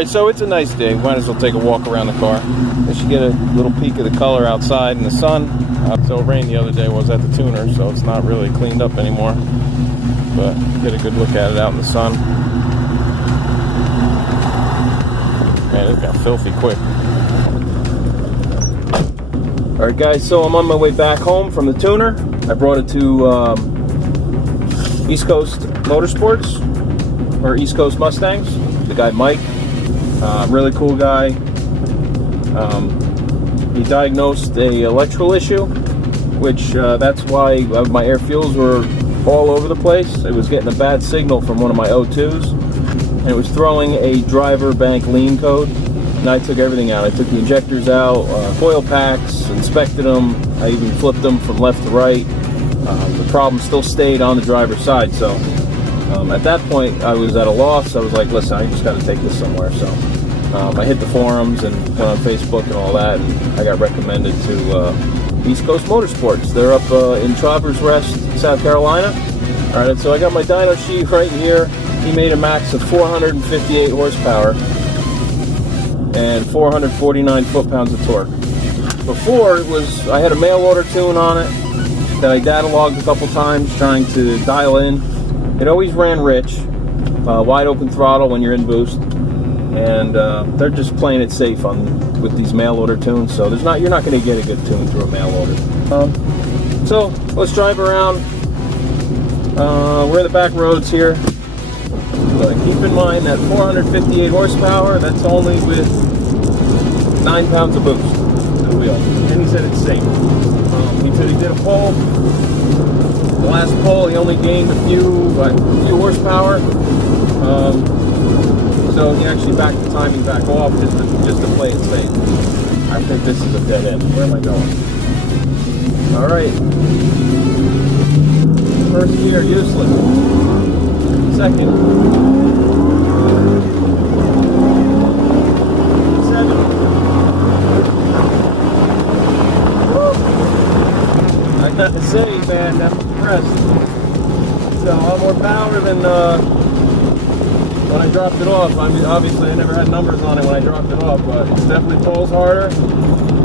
Alright, so it's a nice day. Might as well take a walk around the car. I should get a little peek of the color outside in the sun. So it rained the other day. I was at the tuner, so it's not really cleaned up anymore. But get a good look at it out in the sun. Man, it got filthy quick. Alright guys, so I'm on my way back home from the tuner. I brought it to East Coast Motorsports, or East Coast Mustangs. The guy Mike, really cool guy. He diagnosed a electrical issue, which that's why my air fuels were all over the place. It was getting a bad signal from one of my O2s, and it was throwing a driver bank lean code. And I took everything out. I took the injectors out, coil packs, inspected them. I even flipped them from left to right. The problem still stayed on the driver's side, so at that point I was at a loss. I was like, listen, I just got to take this somewhere. So I hit the forums and went on Facebook and all that, and I got recommended to East Coast Motorsports. They're up in Traverse Rest, South Carolina. Alright, so I got my dyno sheet right here. He made a max of 458 horsepower and 449 foot-pounds of torque. Before, I had a mail order tune on it that I data logged a couple times trying to dial in. It always ran rich, wide open throttle when you're in boost, and they're just playing it safe with these mail order tunes. So you're not going to get a good tune through a mail order. So let's drive around. We're in the back roads here. But keep in mind that 458 horsepower, that's only with 9 pounds of boost to the wheel. And he said it's safe. He said he did a poll. The last poll, he only gained a few horsepower. So he actually backed the timing back off just to play it safe. I think this is a dead end. Where am I going? Alright. First gear, useless. Second. 7. I gotta say, man, I'm impressed. So, a lot more power than when I dropped it off. I mean, obviously I never had numbers on it when I dropped it off, but it definitely pulls harder,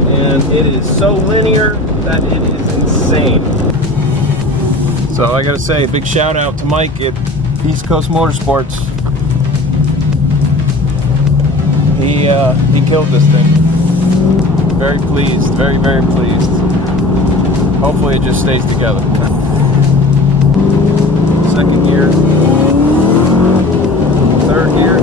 and it is so linear that it is insane. So I gotta say, a big shout out to Mike at East Coast Motorsports. He killed this thing. Very pleased, very, very pleased. Hopefully it just stays together. Second gear. Third gear.